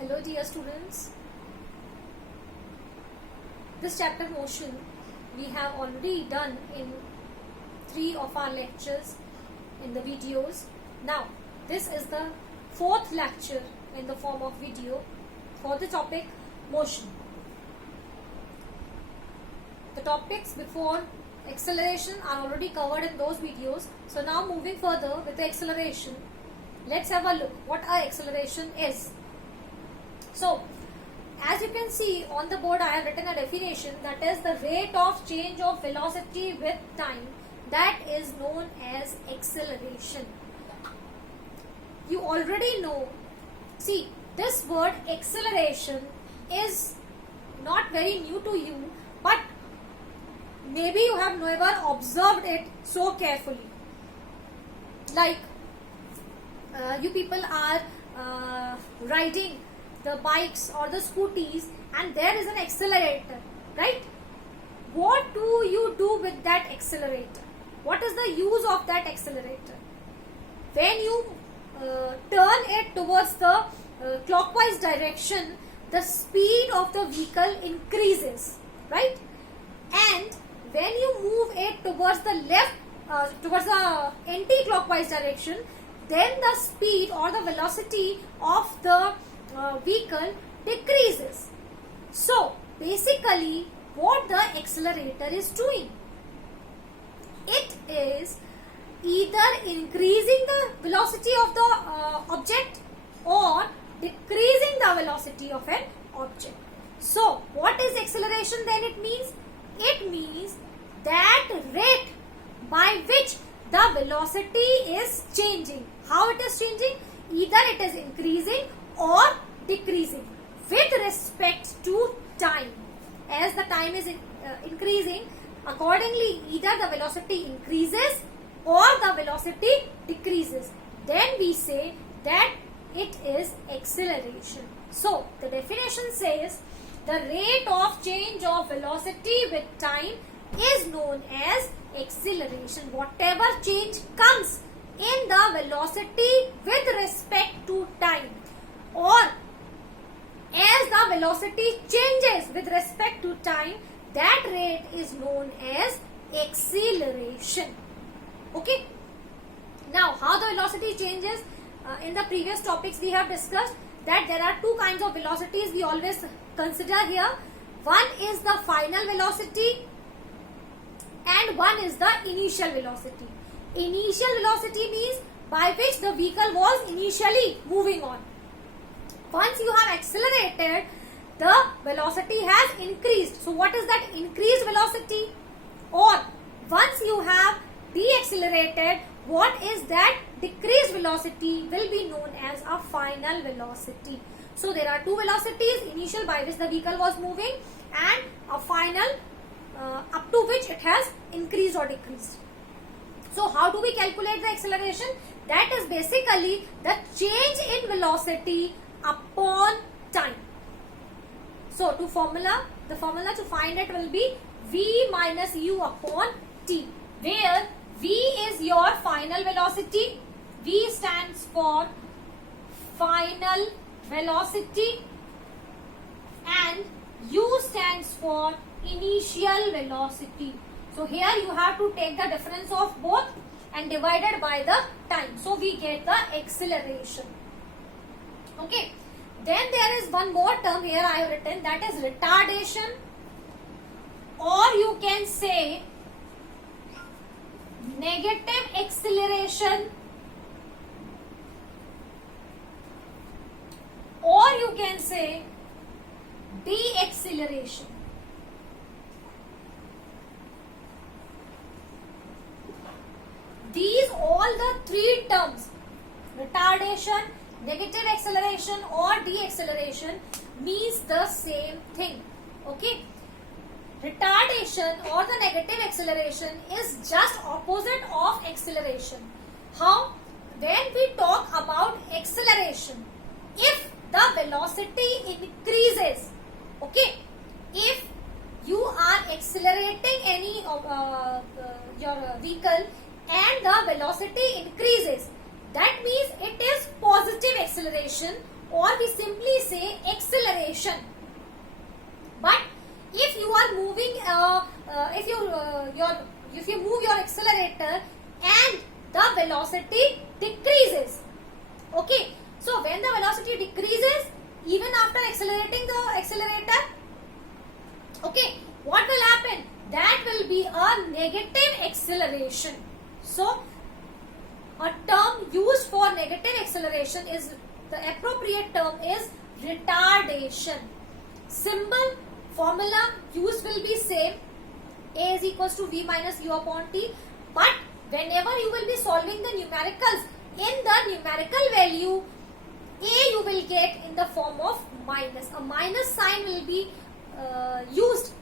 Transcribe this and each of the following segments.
Hello dear students. This chapter motion we have already done in 3 of our lectures in the videos. Now this is the 4th lecture in the form of video for the topic motion. The topics before acceleration are already covered in those videos. So now moving further with the acceleration, let's have a look what our acceleration is. So as you can see on the board, I have written a definition, that is the rate of change of velocity with time, that is known as acceleration. You already know, see, this word acceleration is not very new to you, but maybe you have never observed it so carefully. Like you people are riding the bikes or the scooties and there is an accelerator, right? What do you do with that accelerator? What is the use of that accelerator? When you turn it towards the clockwise direction, the speed of the vehicle increases, right? And when you move it towards the left, towards the anti-clockwise direction, then the speed or the velocity of the vehicle decreases. So basically what the accelerator is doing, it is either increasing the velocity of the object or decreasing the velocity of an object. So what is acceleration then? It means that rate by which the velocity is changing. How it is changing? Either it is increasing or decreasing with respect to time. As the time is increasing, accordingly either the velocity increases or the velocity decreases. Then we say that it is acceleration. So the definition says the rate of change of velocity with time is known as acceleration. Whatever change comes in the velocity with respect to time, or as the velocity changes with respect to time, that rate is known as acceleration. Okay. Now how the velocity changes? In the previous topics we have discussed that there are two kinds of velocities we always consider here. One is the final velocity and one is the initial velocity. Initial velocity means by which the vehicle was initially moving on. Once you have accelerated, the velocity has increased. So what is that increased velocity? Or once you have deaccelerated, what is that decreased velocity will be known as a final velocity. So there are two velocities, initial by which the vehicle was moving and a final up to which it has increased or decreased. So how do we calculate the acceleration? That is basically the change in velocity upon time. So the formula to find it will be V minus U upon T, where V is your final velocity, V stands for final velocity and U stands for initial velocity. So here you have to take the difference of both and divided by the time. So we get the acceleration. Okay. Then there is one more term here I have written, that is retardation, or you can say negative acceleration, or you can say deacceleration. These all the three terms, retardation, negative acceleration or deacceleration, means the same thing. Okay. Retardation or the negative acceleration is just opposite of acceleration. How? When we talk about acceleration, if the velocity increases, okay, if you are accelerating any of your vehicle and the velocity increases, that means it is positive acceleration, or we simply say acceleration. But if you are moving, if you move your accelerator and the velocity decreases, okay, so when the velocity decreases, even after accelerating the accelerator, okay, what will happen? That will be a negative acceleration. So a term used for negative acceleration is, the appropriate term is retardation. Symbol, formula used will be same, a is equals to v minus u upon t, but whenever you will be solving the numericals, in the numerical value, a you will get in the form of minus. A minus sign will be used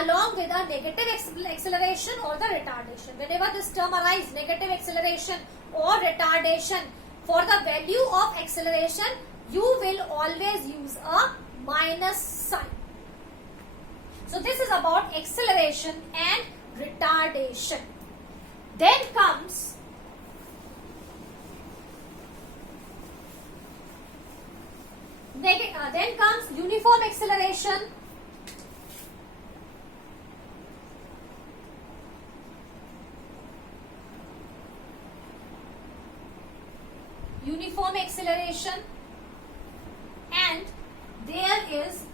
along with a negative acceleration or the retardation. Whenever this term arises, negative acceleration or retardation, for the value of acceleration, you will always use a minus sign. So this is about acceleration and retardation. Then comes uniform acceleration. Uniform acceleration, and there is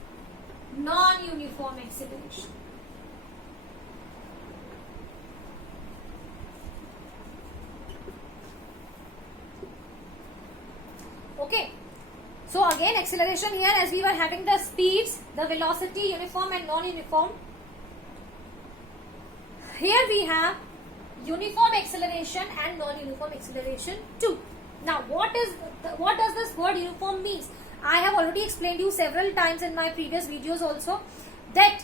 non-uniform acceleration. Okay, so again acceleration here, as we were having the speeds, the velocity, uniform and non-uniform. Here we have uniform acceleration and non-uniform acceleration too. Now what does this word uniform means? I have already explained you several times in my previous videos also, that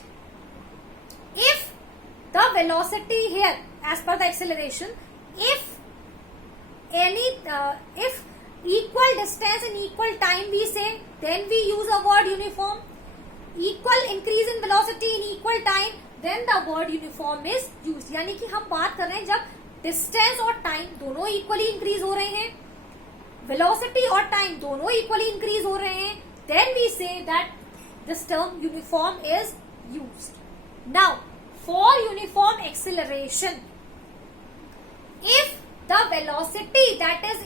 if the velocity here as per the acceleration, if equal distance in equal time we say, then we use a word uniform. Equal increase in velocity in equal time, then the word uniform is used. यानी कि हम बात कर रहे हैं जब distance और time दोनों equally increase हो रहे हैं, velocity और time दोनों equally increase हो रहे हैं, then we say that this term uniform is used. Now for uniform acceleration, if the velocity that is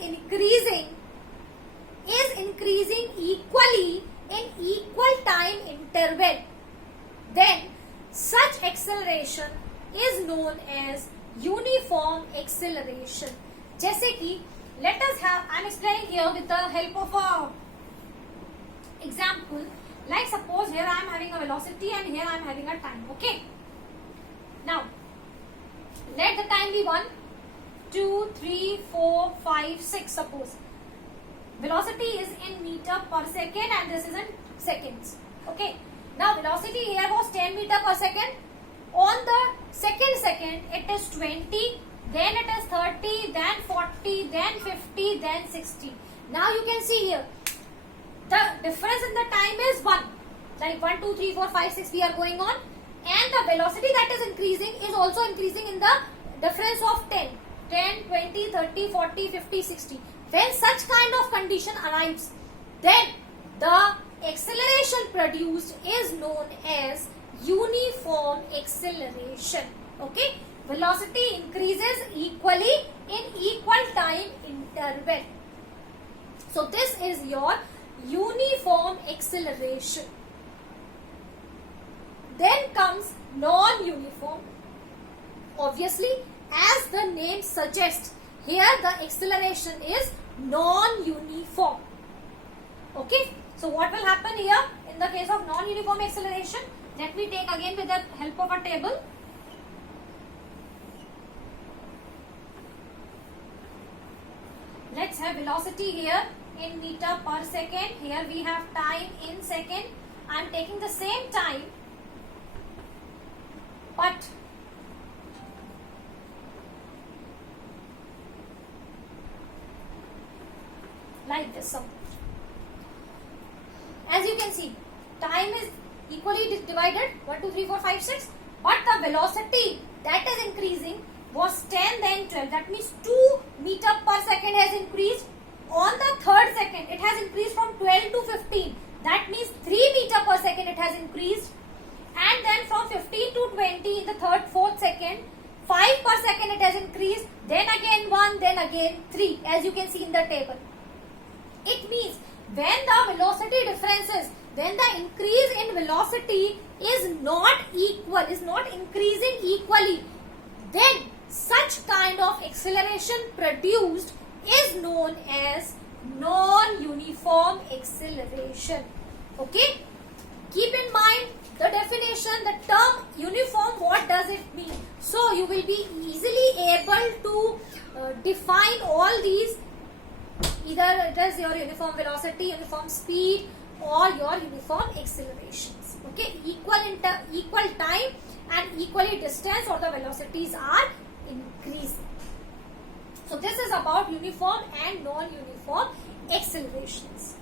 increasing equally in equal time interval, then such acceleration is known as uniform acceleration. जैसे कि let us have, I am explaining here with the help of a example. Like suppose here I am having a velocity and here I am having a time. Okay. Now let the time be 1, 2, 3, 4, 5, 6. Suppose velocity is in meter per second and this is in seconds. Okay. Now velocity here was 10 meter per second. On the second it is 20. Then it is 30, then 40, then 50, then 60. Now you can see here, the difference in the time is 1. Like 1, 2, 3, 4, 5, 6 we are going on. And the velocity that is increasing is also increasing in the difference of 10. 10, 20, 30, 40, 50, 60. When such kind of condition arrives, then the acceleration produced is known as uniform acceleration. Okay. Velocity increases equally in equal time interval. So this is your uniform acceleration. Then comes non-uniform. Obviously, as the name suggests, here the acceleration is non-uniform. Okay. So what will happen here in the case of non-uniform acceleration? Let me take again with the help of a table. Let's have velocity here in meter per second. Here we have time in second. I am taking the same time, but like this. As you can see, time is equally divided 1, 2, 3, 4, 5, 6, but the velocity that is increasing was 10 then 12. That means 2 meter per second has increased On the third second, it has increased from 12 to 15. That means 3 meter per second it has increased. And then from 15 to 20 in the fourth second, 5 per second it has increased. Then again 1, then again 3, as you can see in the table. It means when the velocity differences, when the increase in velocity is not equal, is not increasing equally, then such kind of acceleration produced is known as non-uniform acceleration. Okay? Keep in mind the definition, the term uniform, what does it mean? So you will be easily able to define all these. Either it is your uniform velocity, uniform speed, or your uniform accelerations. Okay, equal time and equally distance, or the velocities are increasing. So this is about uniform and non-uniform accelerations.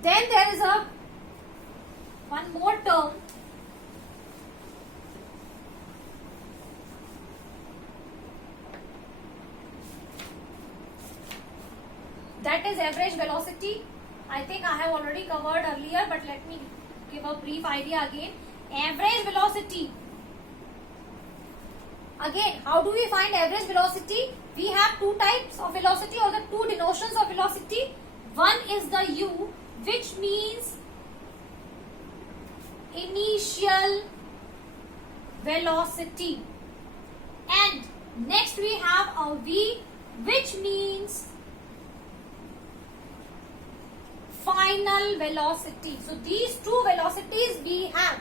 Then there is one more term, that is average velocity. I think I have already covered earlier, but let me give a brief idea again. Average velocity. Again, how do we find average velocity? We have two types of velocity, or the two denotions of velocity. One is the U, which means initial velocity, and next we have a V, which means final velocity. So these two velocities we have.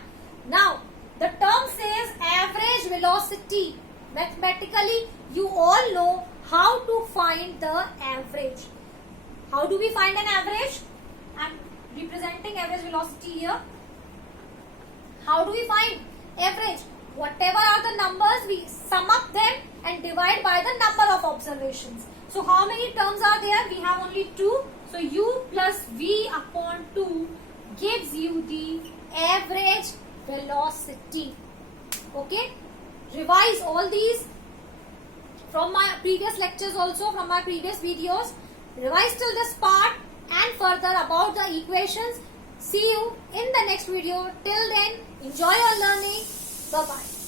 Now the term says average velocity. Mathematically, you all know how to find the average. How do we find an average? I am representing average velocity here. How do we find average? Whatever are the numbers, we sum up them and divide by the number of observations. So how many terms are there? We have only 2. So U plus V upon 2 gives you the average velocity. Okay? Revise all these from my previous lectures, also from my previous videos. Revise till this part and further about the equations. See you in the next video. Till then, enjoy your learning. Bye-bye.